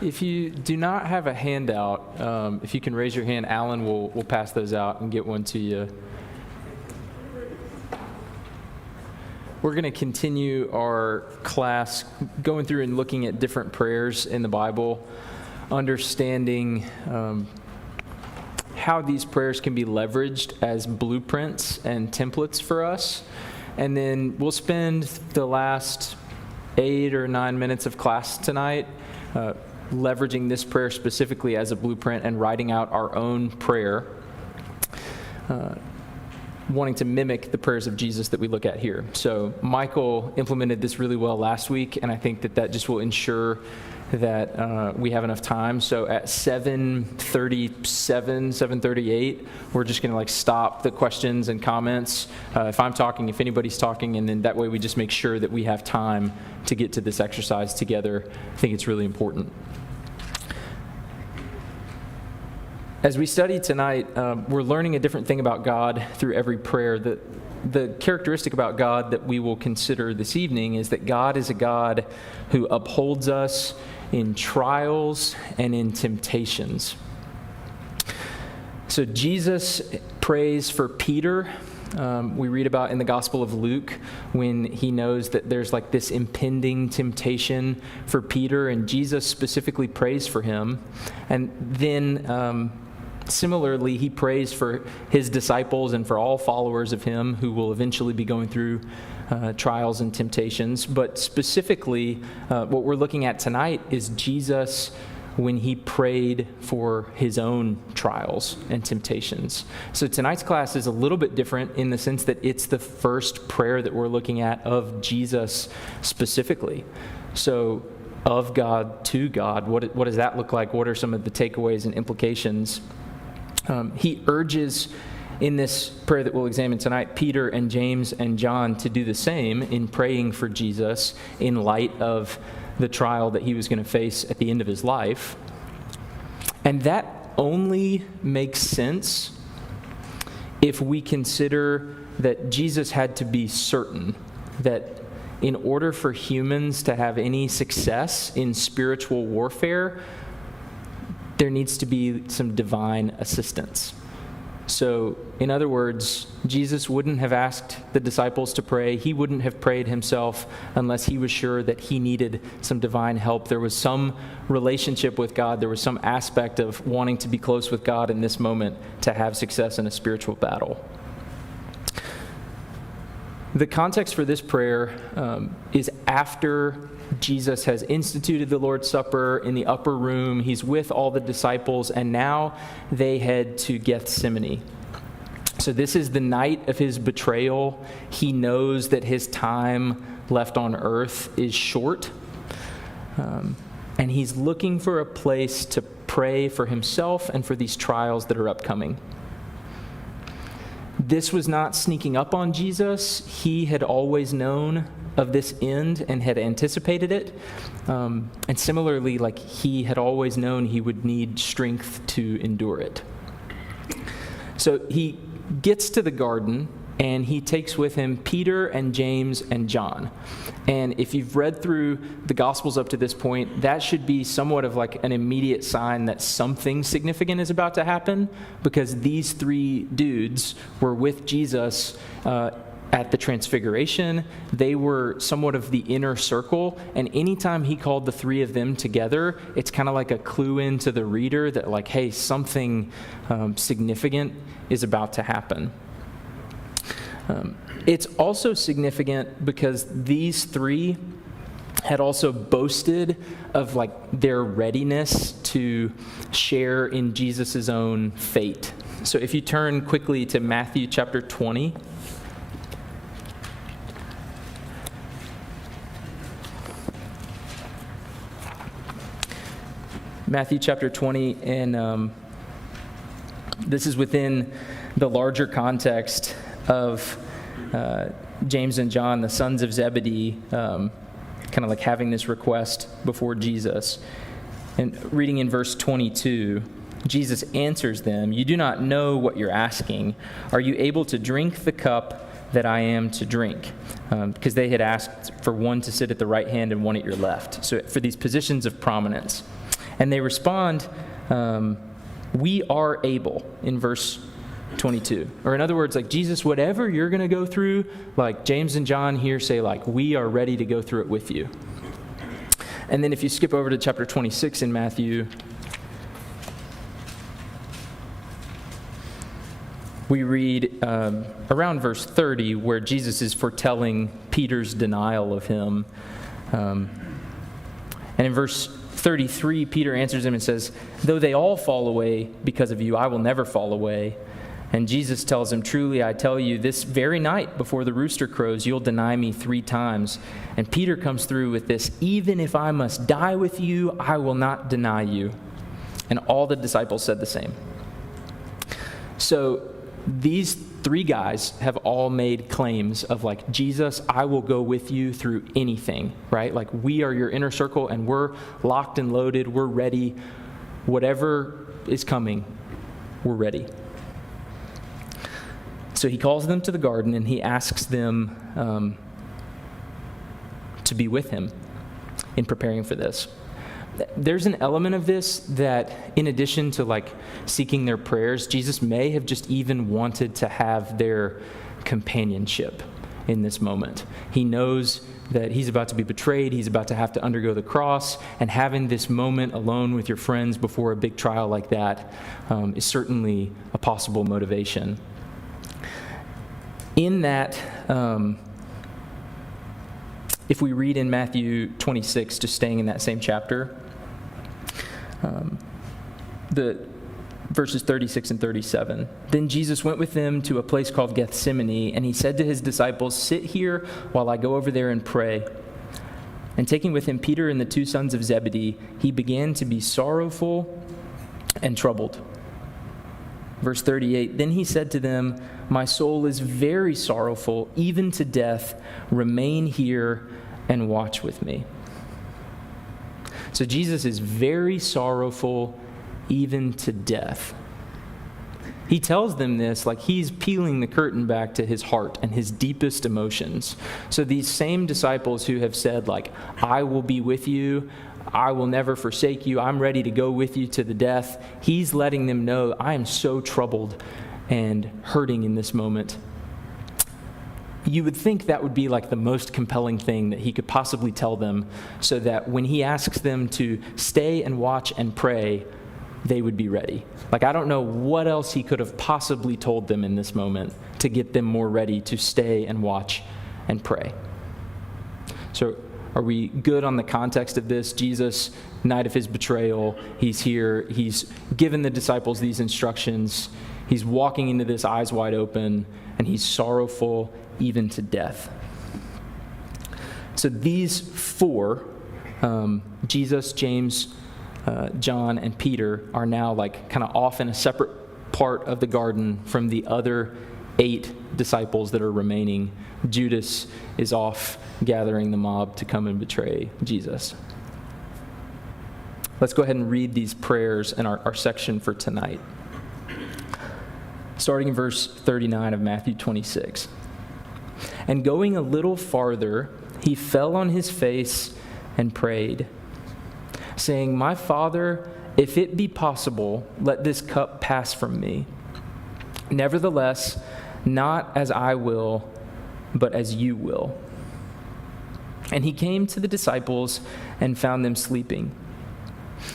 If you do not have a handout, if you can raise your hand, Alan will pass those out and get one to you. We're going to continue our class going through and looking at different prayers in the Bible, understanding how these prayers can be leveraged as blueprints and templates for us. And then we'll spend the last 8 or 9 minutes of class tonight leveraging this prayer specifically as a blueprint and writing out our own prayer, wanting to mimic the prayers of Jesus that we look at here. So Michael implemented this really well last week, and I think that just will ensure that we have enough time. So at 7:37, 7:38, we're just going to stop the questions and comments. If I'm talking, if anybody's talking, and then that way we just make sure that we have time to get to this exercise together. I think it's really important. As we study tonight, we're learning a different thing about God through every prayer. The characteristic about God that we will consider this evening is that God is a God who upholds us in trials and in temptations. So Jesus prays for Peter. We read about in the Gospel of Luke when he knows that there's this impending temptation for Peter, and Jesus specifically prays for him. And then similarly, he prays for his disciples and for all followers of him who will eventually be going through trials and temptations. But specifically, what we're looking at tonight is Jesus when he prayed for his own trials and temptations. So tonight's class is a little bit different in the sense that it's the first prayer that we're looking at of Jesus specifically. So of God to God, what does that look like? What are some of the takeaways and implications? He urges in this prayer that we'll examine tonight, Peter and James and John to do the same in praying for Jesus in light of the trial that he was going to face at the end of his life. And that only makes sense if we consider that Jesus had to be certain that in order for humans to have any success in spiritual warfare, there needs to be some divine assistance. So, in other words, Jesus wouldn't have asked the disciples to pray. He wouldn't have prayed himself unless he was sure that he needed some divine help. There was some relationship with God. There was some aspect of wanting to be close with God in this moment to have success in a spiritual battle. The context for this prayer is after Jesus has instituted the Lord's Supper in the upper room. He's with all the disciples, and now they head to Gethsemane. So this is the night of his betrayal. He knows that his time left on earth is short, and he's looking for a place to pray for himself and for these trials that are upcoming. This was not sneaking up on Jesus. He had always known of this end and had anticipated it. And similarly, he had always known he would need strength to endure it. So he gets to the garden and he takes with him Peter and James and John. And if you've read through the Gospels up to this point, that should be somewhat of an immediate sign that something significant is about to happen, because these 3 dudes were with Jesus at the Transfiguration. They were somewhat of the inner circle, and anytime he called the 3 of them together, it's kind of like a clue into the reader that hey, something significant is about to happen. It's also significant because these 3 had also boasted of their readiness to share in Jesus' own fate. So if you turn quickly to Matthew chapter 20. Matthew chapter 20, and this is within the larger context of James and John, the sons of Zebedee, kind of having this request before Jesus. And reading in verse 22, Jesus answers them, "You do not know what you're asking. Are you able to drink the cup that I am to drink?" Because they had asked for one to sit at the right hand and one at your left. So for these positions of prominence. And they respond, we are able, in verse 22. Or in other words, like, Jesus, whatever you're going to go through, like James and John here say, like, we are ready to go through it with you. And then if you skip over to chapter 26 in Matthew, we read around verse 30 where Jesus is foretelling Peter's denial of him. And in verse 33, Peter answers him and says, though they all fall away because of you, I will never fall away. And Jesus tells him, truly, I tell you, this very night before the rooster crows, you'll deny me 3 times. And Peter comes through with this, even if I must die with you, I will not deny you. And all the disciples said the same. So these 3 guys have all made claims of, like, Jesus, I will go with you through anything, right? Like, we are your inner circle and we're locked and loaded. We're ready. Whatever is coming, we're ready. So he calls them to the garden and he asks them to be with him in preparing for this. There's an element of this that, in addition to, like, seeking their prayers, Jesus may have just even wanted to have their companionship in this moment. He knows that he's about to be betrayed, he's about to have to undergo the cross, and having this moment alone with your friends before a big trial like that is certainly a possible motivation. In that, if we read in Matthew 26, just staying in that same chapter, the verses 36 and 37. Then Jesus went with them to a place called Gethsemane, and he said to his disciples, sit here while I go over there and pray. And taking with him Peter and the 2 sons of Zebedee, he began to be sorrowful and troubled. Verse 38, then he said to them, my soul is very sorrowful, even to death. Remain here and watch with me. So Jesus is very sorrowful, even to death. He tells them this like he's peeling the curtain back to his heart and his deepest emotions. So these same disciples who have said, like, I will be with you, I will never forsake you, I'm ready to go with you to the death, he's letting them know, I am so troubled and hurting in this moment. You would think that would be like the most compelling thing that he could possibly tell them, so that when he asks them to stay and watch and pray, they would be ready. Like, I don't know what else he could have possibly told them in this moment to get them more ready to stay and watch and pray. So are we good on the context of this? Jesus, night of his betrayal, he's here, he's given the disciples these instructions, he's walking into this eyes wide open, and he's sorrowful even to death. So these 4, Jesus, James, John, and Peter, are now like kind of off in a separate part of the garden from the other 8 disciples that are remaining. Judas is off gathering the mob to come and betray Jesus. Let's go ahead and read these prayers in our section for tonight. Starting in verse 39 of Matthew 26. And going a little farther, he fell on his face and prayed, saying, my Father, if it be possible, let this cup pass from me. Nevertheless, not as I will, but as you will. And he came to the disciples and found them sleeping.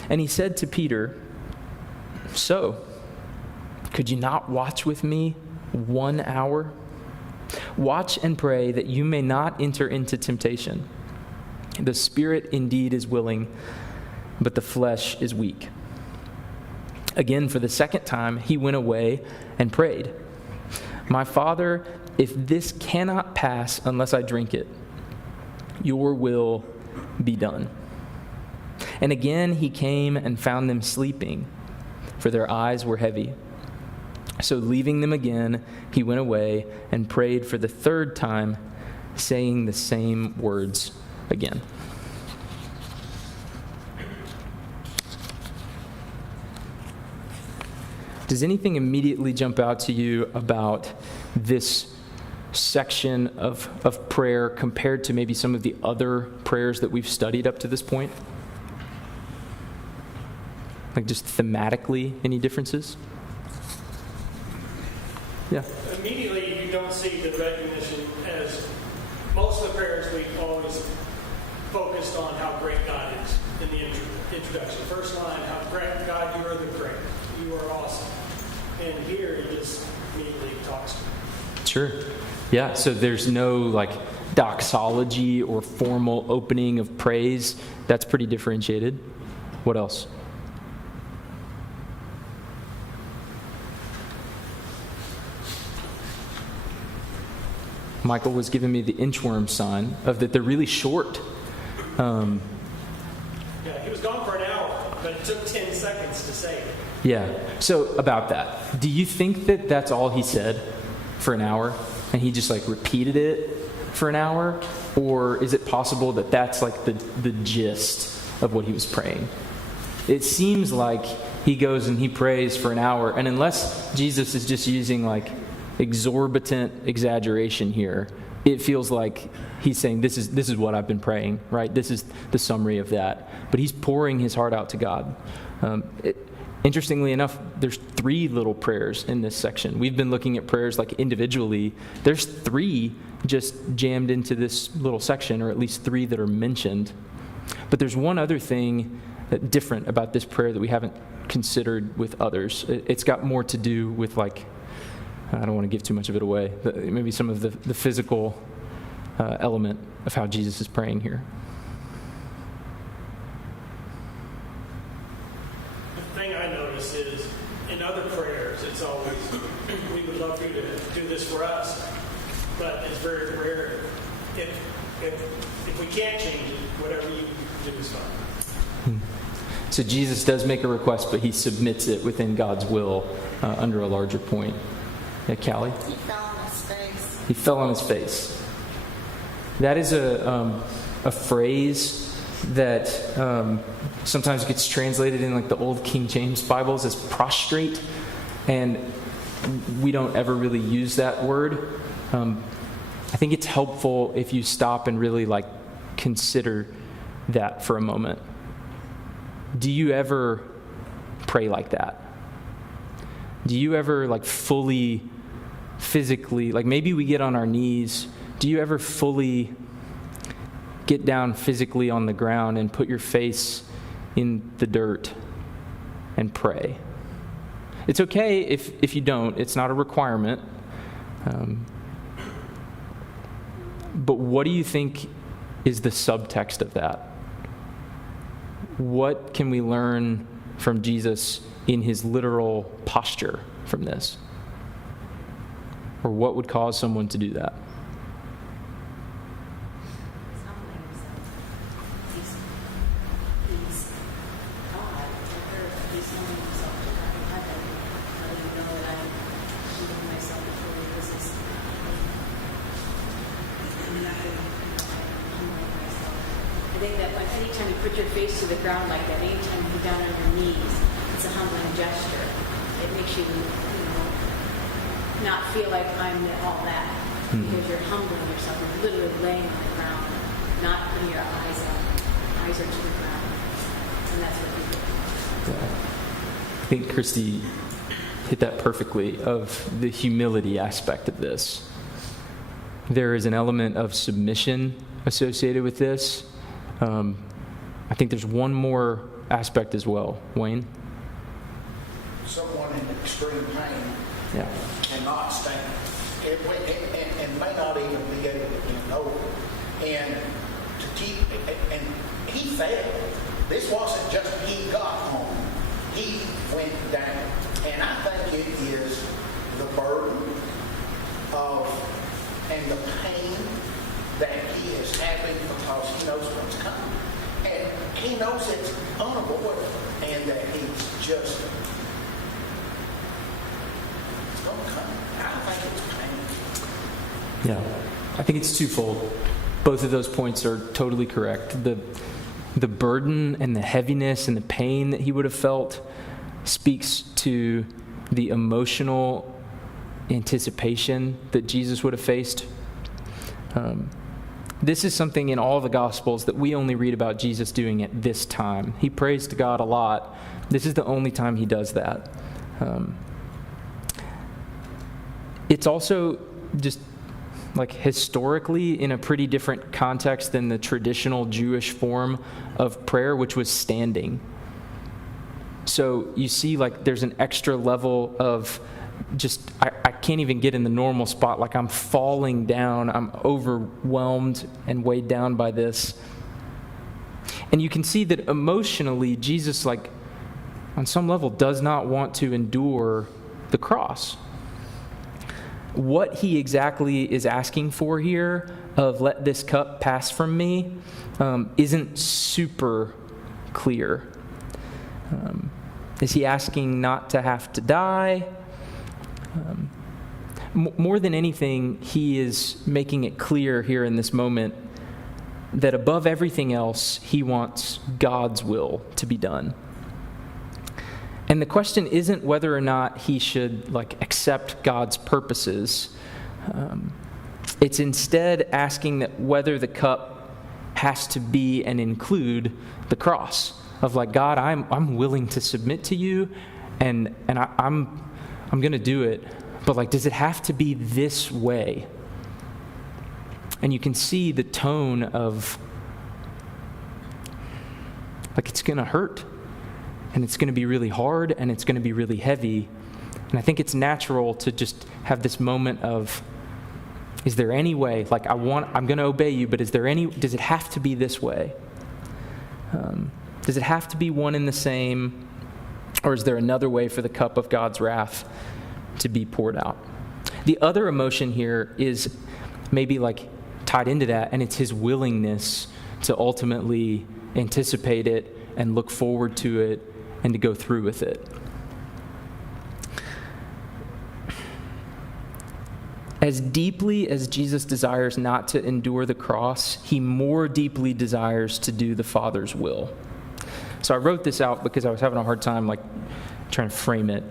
And he said to Peter, so, could you not watch with me 1 hour? Watch and pray that you may not enter into temptation. The spirit indeed is willing, but the flesh is weak. Again, for the second time, he went away and prayed, my Father, if this cannot pass unless I drink it, your will be done. And again he came and found them sleeping, for their eyes were heavy. So leaving them again, he went away and prayed for the 3rd time, saying the same words again. Does anything immediately jump out to you about this section of prayer compared to maybe some of the other prayers that we've studied up to this point? Like just thematically, any differences? Yeah. Immediately, you don't see the recognition as most of the prayers we always focused on how great God is in the introduction. First line, how great God, you are the great. You are awesome. And here he just immediately talks to him. Sure. Yeah, so there's no like doxology or formal opening of praise. That's pretty differentiated. What else? Michael was giving me the inchworm sign of that they're really short. Yeah, he was gone for an hour, but it took 10 seconds to say it. Yeah. So about that, do you think that that's all he said for an hour, and he just like repeated it for an hour, or is it possible that that's like the gist of what he was praying? It seems like he goes and he prays for an hour, and unless Jesus is just using like exorbitant exaggeration here, it feels like he's saying this is what I've been praying, right? This is the summary of that. But he's pouring his heart out to God. Interestingly enough, there's 3 little prayers in this section. We've been looking at prayers like individually. There's 3 just jammed into this little section, or at least 3 that are mentioned. But there's one other thing different about this prayer that we haven't considered with others. It's got more to do with like, I don't want to give too much of it away, but maybe some of the physical element of how Jesus is praying here. The thing I notice is in other prayers, it's always, we would love for you to do this for us, but it's very rare. If we can't change it, whatever you do is fine. So Jesus does make a request, but he submits it within God's will under a larger point. Yeah, Callie? He fell on his face. He fell on his face. That is a phrase that sometimes gets translated in like the old King James Bibles as prostrate, and we don't ever really use that word. I think it's helpful if you stop and really like consider that for a moment. Do you ever pray like that? Do you ever like fully, physically, like maybe we get on our knees, do you ever fully get down physically on the ground and put your face in the dirt and pray? It's okay if you don't. It's not a requirement. But what do you think is the subtext of that? What can we learn from Jesus in his literal posture from this? Or what would cause someone to do that? He's God. He's humbling himself to God in heaven. Letting you know that I'm humbling myself before you. This is humbling myself. I think that like anytime you put your face to the ground like that, anytime you go down on your knees, it's a humbling gesture. It makes you, not feel like I'm all that. Because you're humbling yourself. You're literally laying on the ground, not putting your eyes up. Eyes are to the ground. And that's what we do. Yeah. I think Christy hit that perfectly, of the humility aspect of this. There is an element of submission associated with this. I think there's one more aspect as well. Wayne? Someone in extreme pain Yeah. cannot stand and may not even be able to bend over. And to keep, and he failed. This wasn't just he got home. He went down. And I think it is the burden of and the pain that he is having because he knows what's coming. And he knows it's unavoidable and that he's just going to come. I think it's pain. Yeah. I think it's twofold. Both of those points are totally correct. The burden and the heaviness and the pain that he would have felt speaks to the emotional anticipation that Jesus would have faced. This is something in all the Gospels that we only read about Jesus doing at this time. He prays to God a lot This is the only time he does that. It's also just like historically in a pretty different context than the traditional Jewish form of prayer, which was standing. So you see, like, there's an extra level of just, I can't even get in the normal spot. Like, I'm falling down. I'm overwhelmed and weighed down by this. And you can see that emotionally, Jesus, like, on some level, does not want to endure the cross. What he exactly is asking for here of let this cup pass from me isn't super clear. Is he asking not to have to die? More than anything, he is making it clear here in this moment that above everything else, he wants God's will to be done. And the question isn't whether or not he should, like, accept God's purposes. It's instead asking that whether the cup has to be and include the cross of, like, God, I'm willing to submit to you, and I'm going to do it. But, like, does it have to be this way? And you can see the tone of, like, it's going to hurt. And it's going to be really hard, and it's going to be really heavy. And I think it's natural to just have this moment of, is there any way? Like, I'm going to obey you, but does it have to be this way? Does it have to be one and the same? Or is there another way for the cup of God's wrath to be poured out? The other emotion here is maybe, like, tied into that, and it's his willingness to ultimately anticipate it and look forward to it and to go through with it. As deeply as Jesus desires not to endure the cross, he more deeply desires to do the Father's will. So I wrote this out because I was having a hard time, like, trying to frame it.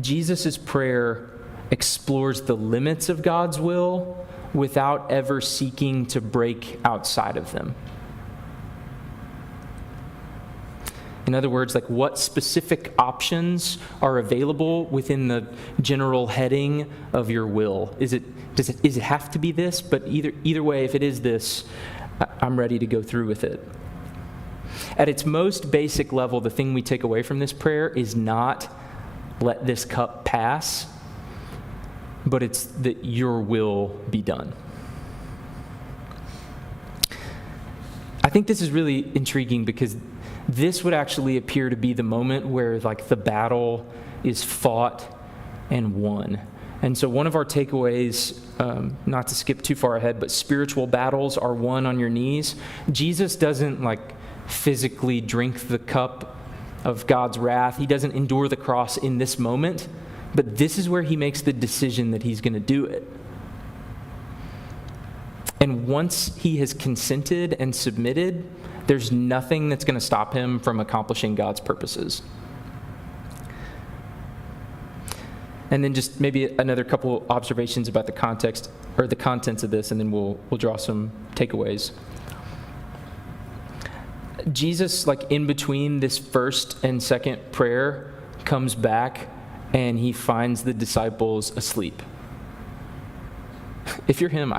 Jesus' prayer explores the limits of God's will without ever seeking to break outside of them. In other words, like, what specific options are available within the general heading of your will? Does it have to be this? But either way, if it is this, I'm ready to go through with it. At its most basic level, the thing we take away from this prayer is not let this cup pass, but it's that your will be done. I think this is really intriguing because this would actually appear to be the moment where, like, the battle is fought and won. And so one of our takeaways, not to skip too far ahead, but spiritual battles are won on your knees. Jesus doesn't, like, physically drink the cup of God's wrath. He doesn't endure the cross in this moment, but this is where he makes the decision that he's going to do it. And once he has consented and submitted, there's nothing that's going to stop him from accomplishing God's purposes. And then just maybe another couple observations about the context or the contents of this, and then we'll draw some takeaways. Jesus, like, in between this first and second prayer, comes back and he finds the disciples asleep. If you're him,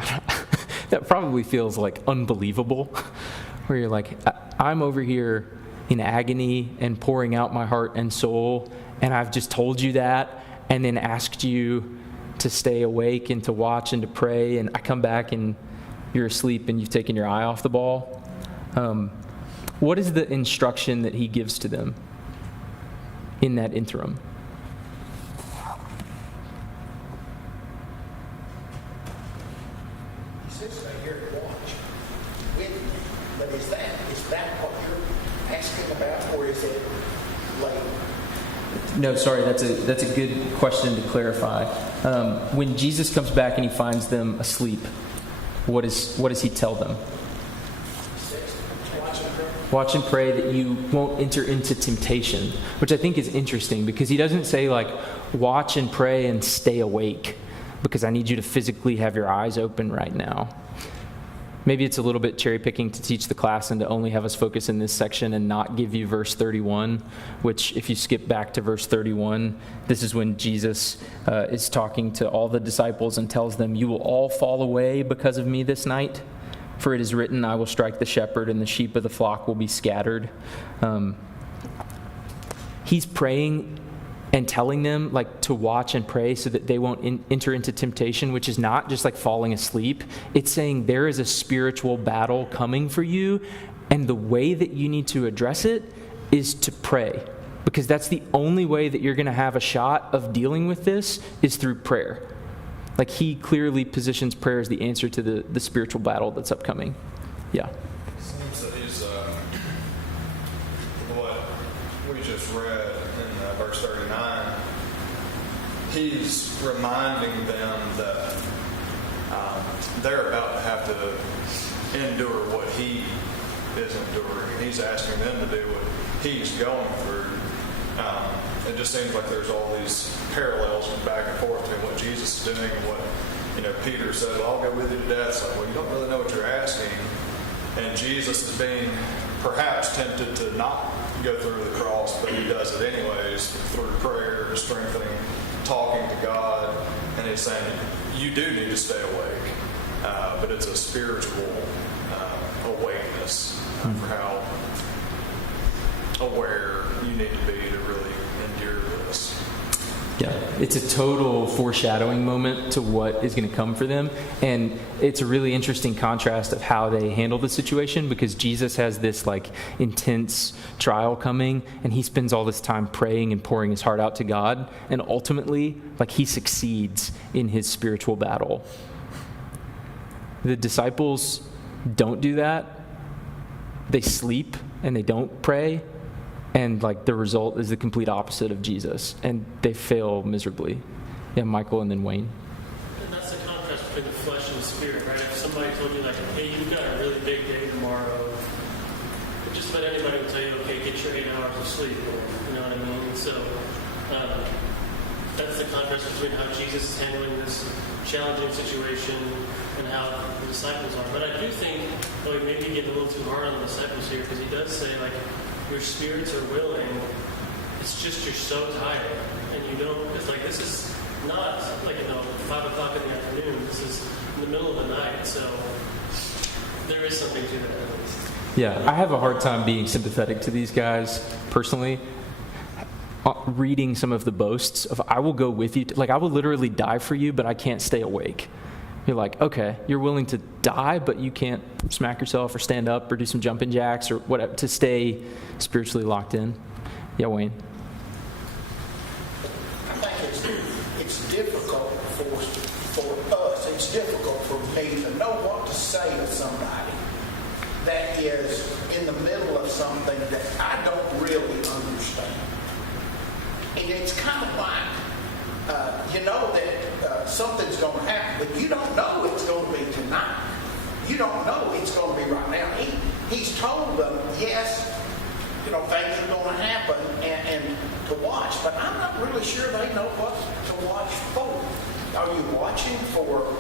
that probably feels, like, unbelievable. Where you're like, I'm over here in agony and pouring out my heart and soul, and I've just told you that, and then asked you to stay awake and to watch and to pray, and I come back and you're asleep and you've taken your eye off the ball. What is the instruction that he gives to them in that interim? He says, stay here and watch with me. But is that what you're asking about, or is it later? No, sorry, that's a good question to clarify. When Jesus comes back and he finds them asleep, what does he tell them? Watch and pray that you won't enter into temptation, which I think is interesting because he doesn't say, like, watch and pray and stay awake because I need you to physically have your eyes open right now. maybe it's a little bit cherry picking to teach the class and to only have us focus in this section and not give you verse 31, which if you skip back to verse 31, this is when Jesus is talking to all the disciples and tells them, "You will all fall away because of me this night. For it is written, I will strike the shepherd, and the sheep of the flock will be scattered." He's praying and telling them like to watch and pray so that they won't enter into temptation, which is not just like falling asleep. It's saying there is a spiritual battle coming for you, and the way that you need to address it is to pray, because that's the only way that you're going to have a shot of dealing with this is through prayer. Like he clearly positions prayer as the answer to the spiritual battle that's upcoming. Yeah. It seems that he's, what we just read in verse 39, he's reminding them that they're about to have to endure what he is enduring. He's asking them to do what he's going through. It just seems like there's all these parallels back and forth between what Jesus is doing and what, Peter said, "Well, I'll go with you to death." It's like, well, you don't really know what you're asking. And Jesus is being perhaps tempted to not go through the cross, but he does it anyways through prayer, strengthening, talking to God. And he's saying, you do need to stay awake. But it's a spiritual awakeness for how aware you need to be to really endure this. Yeah, it's a total foreshadowing moment to what is going to come for them. And it's a really interesting contrast of how they handle the situation, because Jesus has this like intense trial coming, and he spends all this time praying and pouring his heart out to God. And ultimately, like he succeeds in his spiritual battle. The disciples don't do that. They sleep and they don't pray. And like the result is the complete opposite of Jesus, and they fail miserably. Yeah, Michael and then Wayne. And that's the contrast between the flesh and the spirit, right? If somebody told you like, hey, you've got a really big day tomorrow, just about anybody would tell you, okay, get your 8 hours of sleep, you know what I mean? So that's the contrast between how Jesus is handling this challenging situation and how the disciples are. But I do think, we maybe get a little too hard on the disciples here, because he does say like, your spirits are willing, it's just you're so tired, and you don't, it's like this is not like 5 o'clock in the afternoon, this is in the middle of the night, so there is something to that at least. Yeah, I have a hard time being sympathetic to these guys personally. Reading some of the boasts of, I will go with you, like I will literally die for you, but I can't stay awake. You're like, okay, you're willing to die, but you can't smack yourself or stand up or do some jumping jacks or whatever to stay spiritually locked in. Yeah, Wayne. I think it's difficult for us, it's difficult for me to know what to say to somebody that is in the middle of something that I don't really understand. And it's kind of like, you know that something's going to happen, but you don't know it's going to be tonight. You don't know it's going to be right now. He's told them, yes, things are going to happen and to watch, but I'm not really sure they know what to watch for. Are you watching for,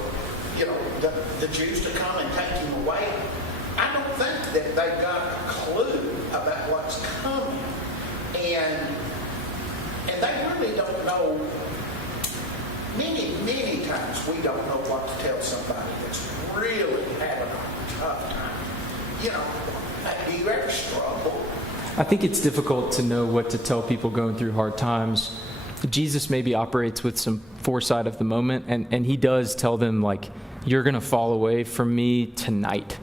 the Jews to come and take him away? I don't think that they've got a clue about what's coming. And they really don't know. Many times we don't know what to tell somebody that's really having a tough time. Do you ever struggle? I think it's difficult to know what to tell people going through hard times. Jesus maybe operates with some foresight of the moment, and he does tell them, like, you're going to fall away from me tonight.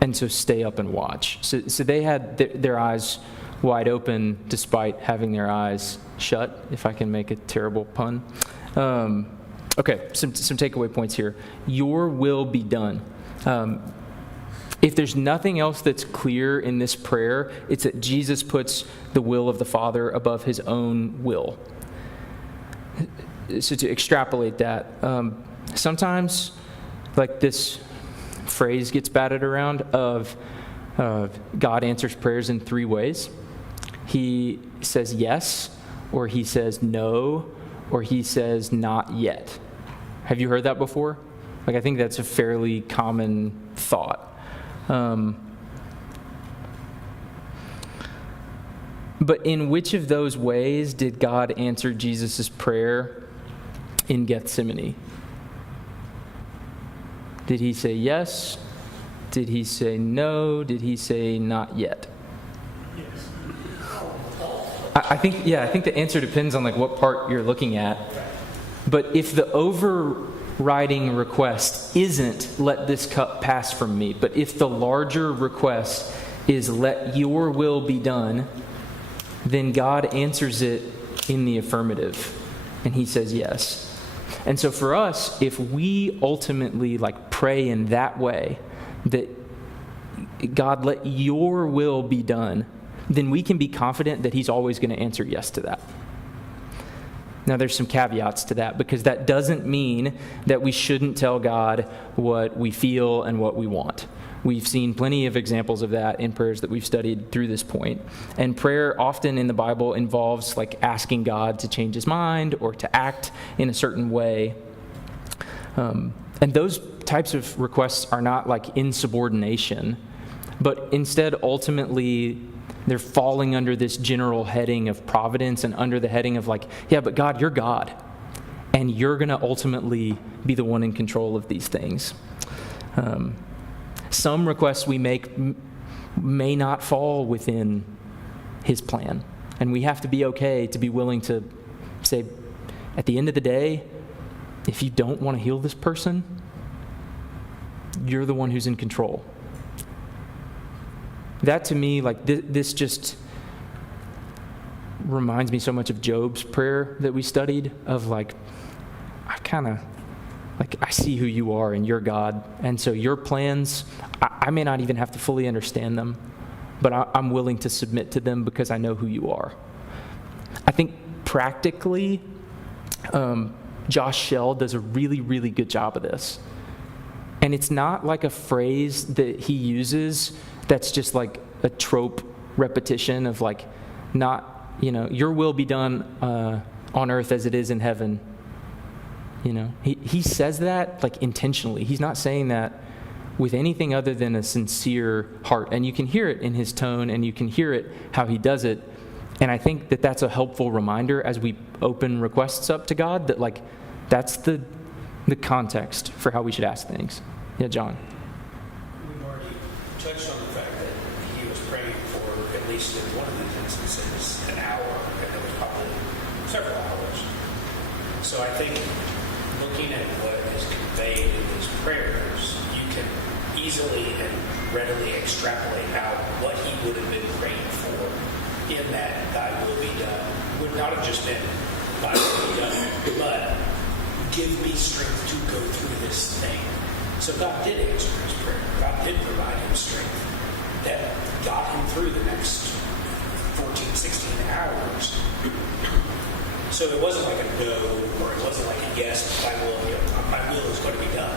And so stay up and watch. So they had their eyes wide open despite having their eyes shut, if I can make a terrible pun. Okay, some takeaway points here. Your will be done. If there's nothing else that's clear in this prayer, it's that Jesus puts the will of the Father above his own will. So to extrapolate that, sometimes like this phrase gets batted around of God answers prayers in 3 ways. He says yes, or he says no, or he says not yet. Have you heard that before? Like, I think that's a fairly common thought thought. But in which of those ways did God answer Jesus' prayer in Gethsemane? Did he say yes? Did he say no? Did he say not yet? Yes. I think the answer depends on like what part you're looking at. But if the overriding request isn't let this cup pass from me, but if the larger request is let your will be done, then God answers it in the affirmative. And he says yes. And so for us, if we ultimately like pray in that way, that God, let your will be done, then we can be confident that he's always going to answer yes to that. Now, there's some caveats to that, because that doesn't mean that we shouldn't tell God what we feel and what we want. We've seen plenty of examples of that in prayers that we've studied through this point. And prayer often in the Bible involves like asking God to change his mind or to act in a certain way. And those types of requests are not like insubordination, but instead ultimately they're falling under this general heading of providence and under the heading of like, yeah, but God, you're God. And you're going to ultimately be the one in control of these things. Some requests we make may not fall within his plan. And we have to be okay to be willing to say, at the end of the day, if you don't want to heal this person, you're the one who's in control. That to me, like this just reminds me so much of Job's prayer that we studied, of like, I see who you are and you're God. And so your plans, I may not even have to fully understand them, but I'm willing to submit to them because I know who you are. I think practically, Josh Shell does a really, really good job of this. And it's not like a phrase that he uses that's just like a trope repetition of like, not, your will be done on earth as it is in heaven. He says that like intentionally. He's not saying that with anything other than a sincere heart. And you can hear it in his tone, and you can hear it how he does it. And I think that that's a helpful reminder as we open requests up to God, that like that's the context for how we should ask things. Yeah, John. We've already touched on the fact that he was praying for, at least in one of these instances, an hour, and there was probably several hours. So I think looking at what is conveyed in these prayers, you can easily and readily extrapolate out what he would have been praying for in that thy will be done. Would not have just been thy will be done, but give me strength to go through this thing. So God did answer his prayer. God did provide him strength that got him through the next 14, 16 hours. So it wasn't like a no, or it wasn't like a yes, my will is going to be done.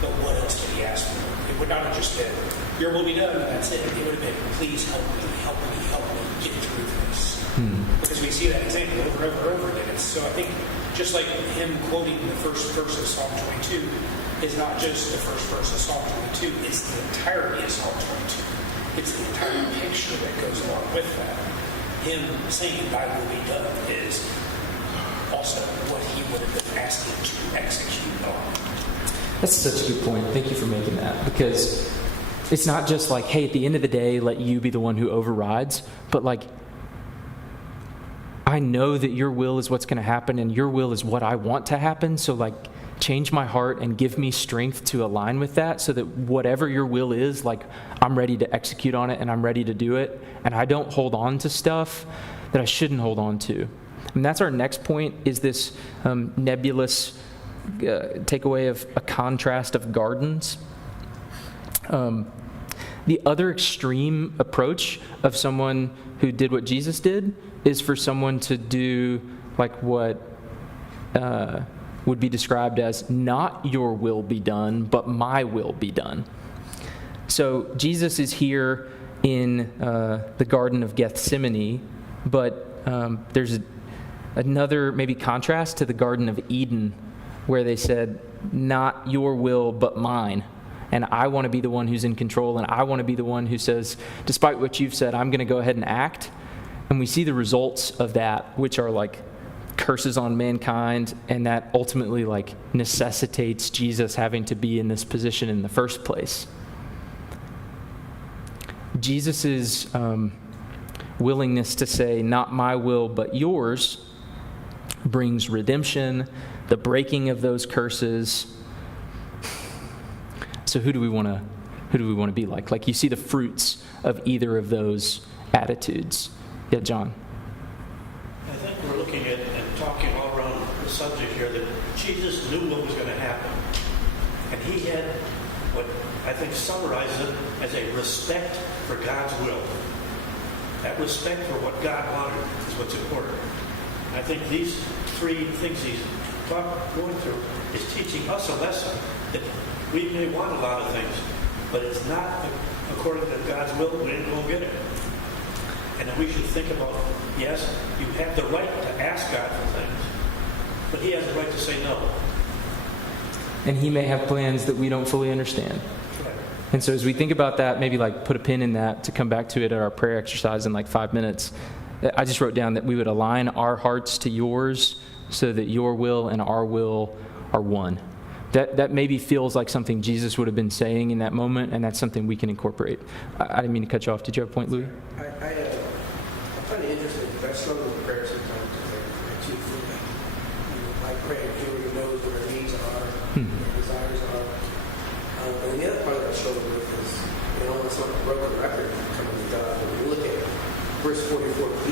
But what else did he ask for? It would not have just been, your will be done, and that's it. It would have been, please help me get through this. Because we see that example over and over and over again. So I think just like him quoting the first verse of Psalm 22 is not just the first verse of Psalm 22, it's the entirety of Psalm 22. It's the entire picture that goes along with that. Him saying, thy will be done, is also what he would have been asking to execute on. That's such a good point. Thank you for making that. Because it's not just like, hey, at the end of the day, let you be the one who overrides, but like, I know that your will is what's going to happen, and your will is what I want to happen. So like, change my heart and give me strength to align with that, so that whatever your will is, like, I'm ready to execute on it and I'm ready to do it. And I don't hold on to stuff that I shouldn't hold on to. And that's our next point, is this nebulous takeaway of a contrast of gardens. The other extreme approach of someone who did what Jesus did is for someone to do like what would be described as not your will be done, but my will be done. So Jesus is here in the Garden of Gethsemane, but there's another maybe contrast to the Garden of Eden, where they said, not your will, but mine. and I want to be the one who's in control, and I want to be the one who says, despite what you've said, I'm going to go ahead and act. And we see the results of that, which are like curses on mankind, and that ultimately like necessitates Jesus having to be in this position in the first place. Jesus's willingness to say, not my will, but yours, brings redemption, the breaking of those curses. So who do we want to be like? Like, you see the fruits of either of those attitudes. Yeah, John. I think we're looking at and talking all around the subject here that Jesus knew what was going to happen. And he had what I think summarizes it as a respect for God's will. That respect for what God wanted is what's important. And I think these three things he's going through is teaching us a lesson that we may want a lot of things, but it's not according to God's will. We didn't go get it. And then we should think about, yes, you have the right to ask God for things, but he has the right to say no. And he may have plans that we don't fully understand. Right. And so as we think about that, maybe like put a pin in that to come back to it at our prayer exercise in like 5 minutes. I just wrote down that we would align our hearts to yours so that your will and our will are one. That maybe feels like something Jesus would have been saying in that moment, and that's something we can incorporate. I didn't mean to cut you off. Did you have a point, Louis? I find it interesting because I struggle with prayer sometimes because I too feel like, I pray and he already knows what our needs are, what our desires are. And the other part that I struggle with is, it's like a broken record coming to God. When you look at verse 44b,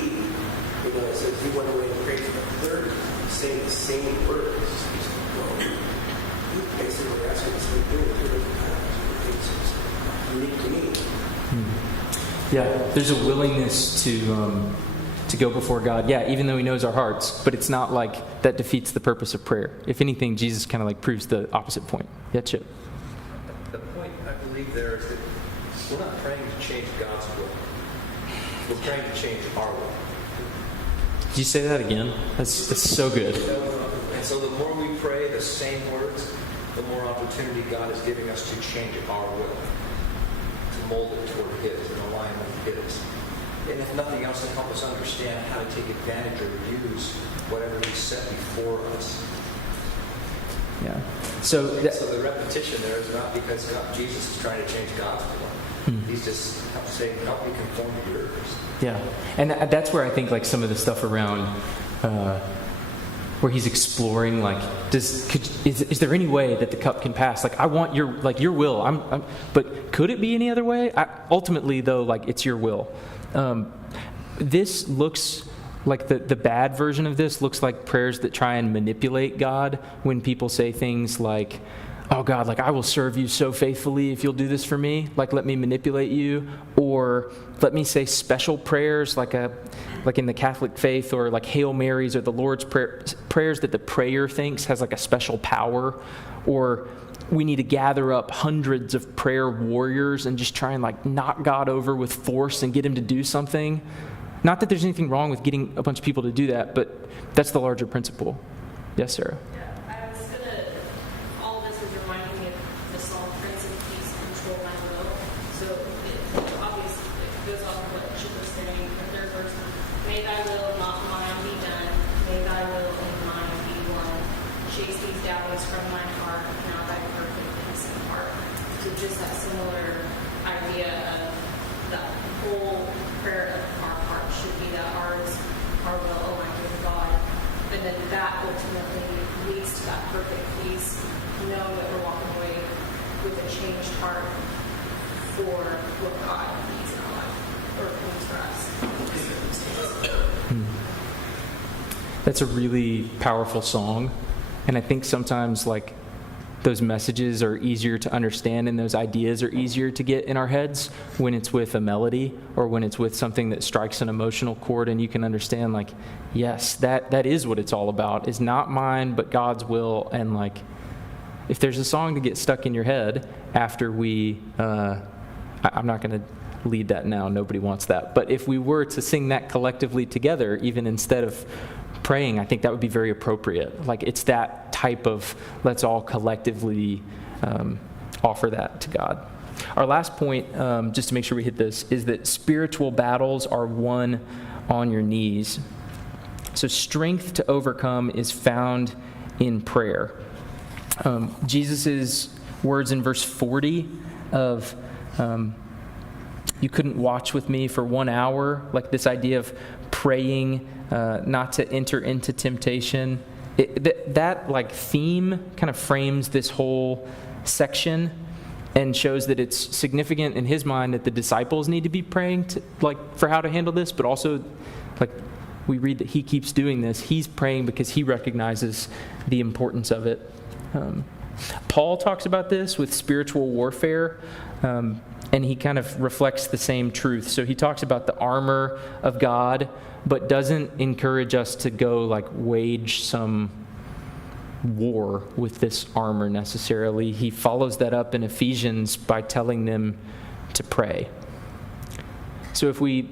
it says, you went away and prayed for the third, saying the same words. Well, you basically are asking the same thing with two different times. It's unique to me. Yeah, there's a willingness to go before God. Yeah, even though he knows our hearts, but it's not like that defeats the purpose of prayer. If anything, Jesus kind of like proves the opposite point. Yeah, Chip. The point I believe there is that we're not praying to change God's will. We're praying to change our will. Did you say that again? That's so good. And so the more we pray the same words, the more opportunity God is giving us to change our will, to mold it toward his and align with his. And if nothing else, to help us understand how to take advantage or use whatever he's set before us. Yeah. So the repetition there is not because Jesus is trying to change God's will. He's just saying, help me conform to yours. Yeah, and that's where I think like some of the stuff around where he's exploring, like, is there any way that the cup can pass? Like, I want your will. But could it be any other way? Ultimately, though, like, it's your will. This looks like the bad version of this looks like prayers that try and manipulate God when people say things like, oh God, like, I will serve you so faithfully if you'll do this for me. Like, let me manipulate you. Or let me say special prayers like in the Catholic faith, or like Hail Marys or the Lord's Prayer, prayers that the prayer thinks has like a special power. Or we need to gather up hundreds of prayer warriors and just try and like knock God over with force and get him to do something. Not that there's anything wrong with getting a bunch of people to do that, but that's the larger principle. Yes, Sarah? All this is reminding me of the song Prince of Peace, Control My Will. So it obviously goes off of what Chip was saying. The third verse, may thy will, not mine, be done. May thy will and mine be one. Chase these doubts from my heart, now thy perfect peace impart. So just that similar idea of the whole prayer of our heart should be that our will aligned with God. And then that ultimately leads to that perfect peace, knowing that we're walking away with a changed heart for what God needs in our life, or needs for us. That's a really powerful song. And I think sometimes like those messages are easier to understand and those ideas are easier to get in our heads when it's with a melody or when it's with something that strikes an emotional chord and you can understand like, yes, that is what it's all about. It's not mine, but God's will. And like, if there's a song to get stuck in your head after we, I'm not going to lead that now. Nobody wants that. But if we were to sing that collectively together, even instead of praying, I think that would be very appropriate. Like, it's that type of let's all collectively offer that to God. Our last point, just to make sure we hit this, is that spiritual battles are won on your knees. So strength to overcome is found in prayer. Jesus' words in verse 40 of, you couldn't watch with me for 1 hour, like this idea of praying not to enter into temptation. That like theme kind of frames this whole section and shows that it's significant in his mind that the disciples need to be praying for how to handle this, but also like we read that he keeps doing this. He's praying because he recognizes the importance of it. Paul talks about this with spiritual warfare, and he kind of reflects the same truth. So he talks about the armor of God, but doesn't encourage us to go wage some war with this armor necessarily. He follows that up in Ephesians by telling them to pray. So if we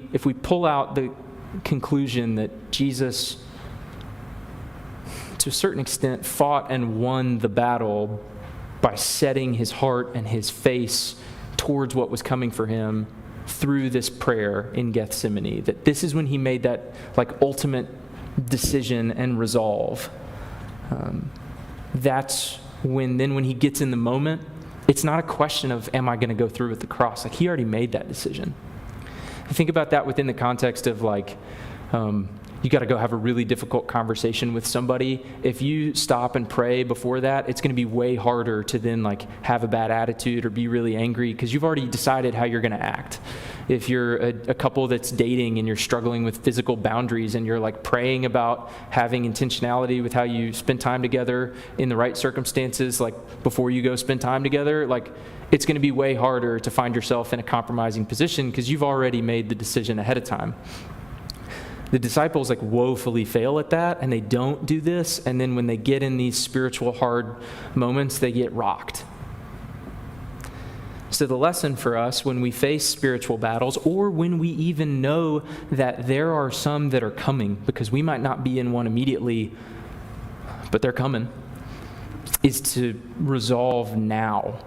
pull out the conclusion that Jesus, to a certain extent, fought and won the battle by setting his heart and his face towards what was coming for him through this prayer in Gethsemane, that this is when he made that ultimate decision and resolve. That's when he gets in the moment, it's not a question of, am I going to go through with the cross? He already made that decision. Think about that within the context of you got to go have a really difficult conversation with somebody. If you stop and pray before that, it's going to be way harder to then have a bad attitude or be really angry because you've already decided how you're going to act. If you're a couple that's dating and you're struggling with physical boundaries and you're praying about having intentionality with how you spend time together in the right circumstances, before you go spend time together, it's going to be way harder to find yourself in a compromising position because you've already made the decision ahead of time. The disciples woefully fail at that, and they don't do this, and then when they get in these spiritual hard moments, they get rocked. So the lesson for us when we face spiritual battles, or when we even know that there are some that are coming, because we might not be in one immediately, but they're coming, is to resolve now,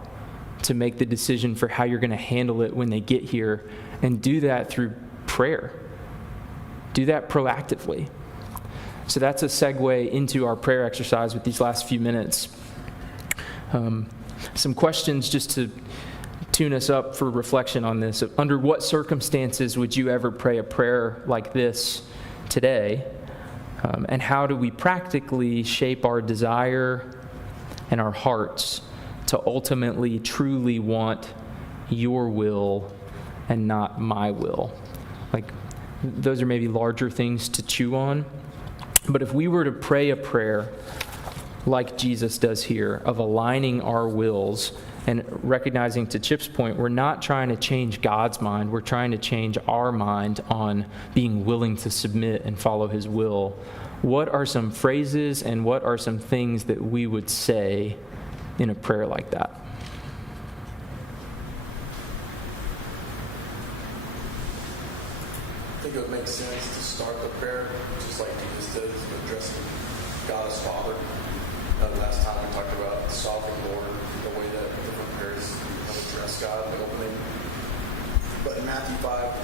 to make the decision for how you're going to handle it when they get here, and do that through prayer. Do that proactively. So that's a segue into our prayer exercise with these last few minutes. Some questions just to tune us up for reflection on this. Under what circumstances would you ever pray a prayer like this today? And how do we practically shape our desire and our hearts to ultimately truly want your will and not my will? Those are maybe larger things to chew on. But if we were to pray a prayer like Jesus does here, of aligning our wills and recognizing, to Chip's point, we're not trying to change God's mind. We're trying to change our mind on being willing to submit and follow his will. What are some phrases and what are some things that we would say in a prayer like that? I think it would make sense to start the prayer just like Jesus did, addressing God as Father. Last time we talked about the sovereign Lord, the way that different prayers address God in the opening. But in Matthew 5,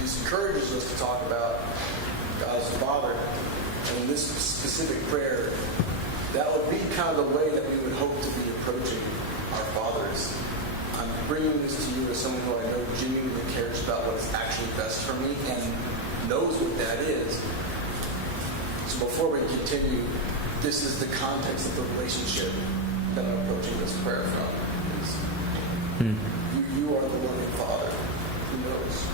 Jesus encourages us to talk about God as Father. And in this specific prayer, that would be kind of the way that we would hope to be approaching our fathers. I'm bringing this to you as someone who I know genuinely cares about what is actually best for me and knows what that is. So before we continue, this is the context of the relationship that I'm approaching this prayer from. You are the loving Father who knows.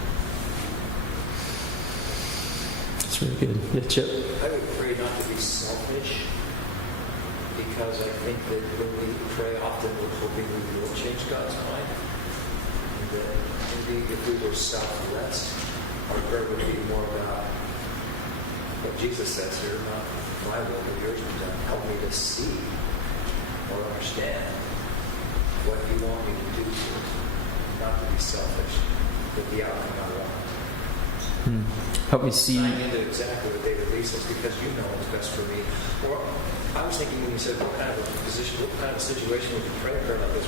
That's really good. Yeah, Chip? I would pray not to be selfish, because I think that when we pray, often we're hoping we will change God's mind. And that maybe if we were selfless, our prayer would be more about what Jesus says here, not my will, but yours be done. Help me to see or understand what you want me to do here. Not to be selfish, but the outcome I want. Help me see. Sign into exactly what David Lee says, because you know what's best for me. Or I was thinking when you said what kind of a position, what kind of situation would you pray a prayer like this?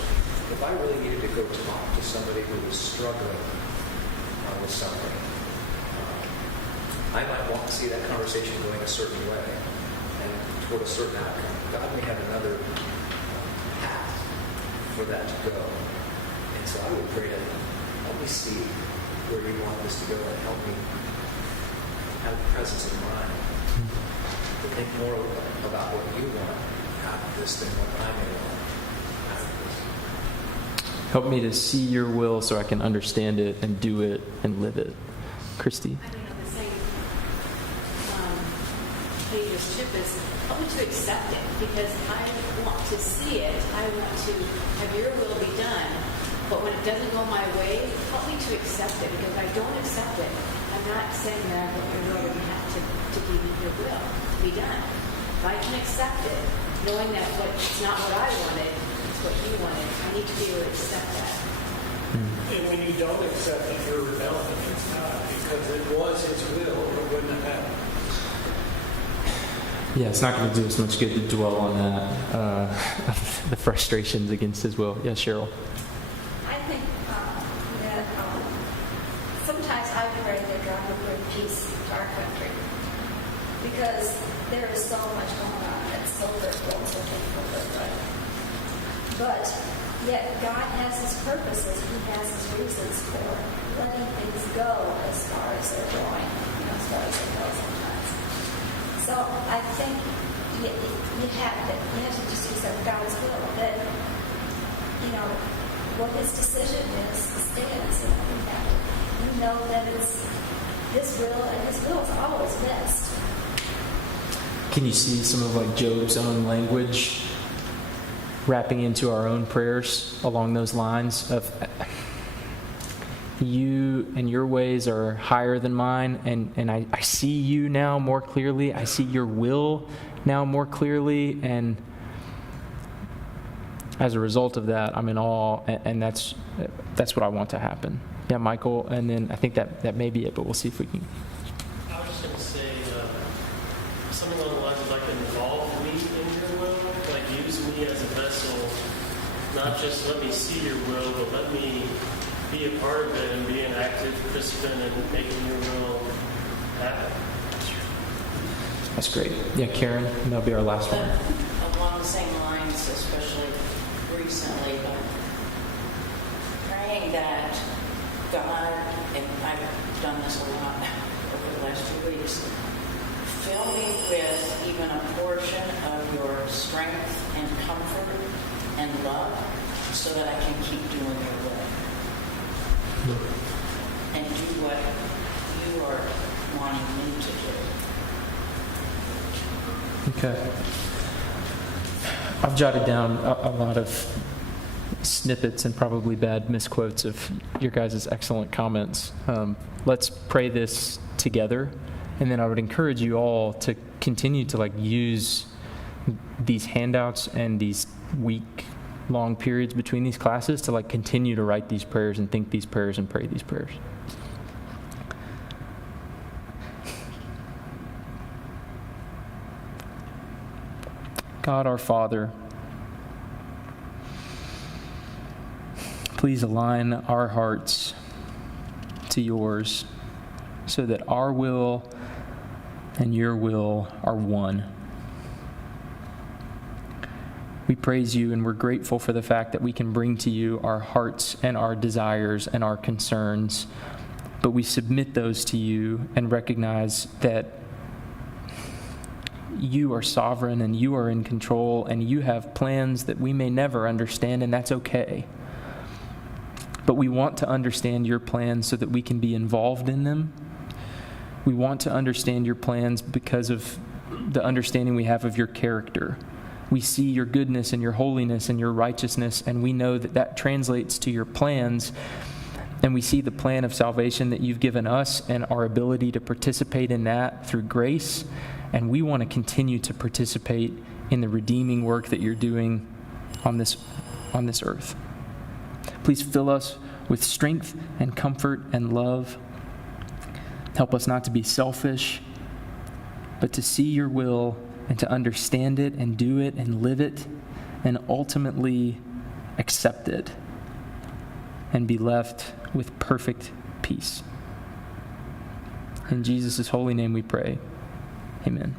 if I really needed to go talk to somebody who was struggling with something, I might want to see that conversation going a certain way and toward a certain outcome. God may have another path for that to go. And so I would pray to help me see where you want this to go and help me have presence of mind to think more about what you want out of this than what I may want out of this. Help me to see your will so I can understand it and do it and live it. Christy? I mean, the same page as Chip is, help me to accept it, because I want to see it. I want to have your will be done. But when it doesn't go my way, help me to accept it, because if I don't accept it, I'm not saying that I want your will to have to be your will, to be done. If I can accept it, knowing that it's not what I wanted, it's what you wanted, I need to be able to accept that. And when you don't accept it, you're rebelling against God, because it was His will, or it wouldn't have happened. Yeah, it's not going to do us much good to dwell on that, the frustrations against His will. Yeah, Cheryl. I think that sometimes I pray that God will bring peace to our country, because there is so much going on that's so hurtful and so difficult, right? But yet God has His purposes. He has His reasons for letting things go as far as they're going, as far as they go sometimes. So I think you have to just accept God's will, that what His decision is stands. You know that it's His will, and His will is always best. Can you see some of like Job's own language wrapping into our own prayers along those lines of you and your ways are higher than mine, and I see you now more clearly. I see your will now more clearly, and as a result of that, I'm in awe, and that's what I want to happen. Yeah, Michael, and then I think that may be it, but we'll see if we can. I was just going to say something along the lines of like involve me in your will, like use me as a vessel, not just let me see your will, but let me be a part of it and be an active participant in making your will happen. That's great. Yeah, Karen, and that'll be our last one. Along the same lines, especially recently, but praying that God, and I've done this a lot over the last 2 weeks, fill me with even a portion of your strength and comfort and love so that I can keep doing your will and do what you are wanting me to do. Okay. I've jotted down a lot of snippets and probably bad misquotes of your guys' excellent comments. Let's pray this together, and then I would encourage you all to continue to use these handouts and these week-long periods between these classes to continue to write these prayers and think these prayers and pray these prayers. God our Father, please align our hearts to yours so that our will and your will are one. We praise you and we're grateful for the fact that we can bring to you our hearts and our desires and our concerns, but we submit those to you and recognize that you are sovereign and you are in control and you have plans that we may never understand, and that's okay. But we want to understand your plans so that we can be involved in them. We want to understand your plans because of the understanding we have of your character. We see your goodness and your holiness and your righteousness, and we know that that translates to your plans. And we see the plan of salvation that you've given us and our ability to participate in that through grace. And we want to continue to participate in the redeeming work that you're doing on this earth. Please fill us with strength and comfort and love. Help us not to be selfish, but to see your will and to understand it and do it and live it, and ultimately accept it, and be left with perfect peace. In Jesus' holy name we pray. Amen.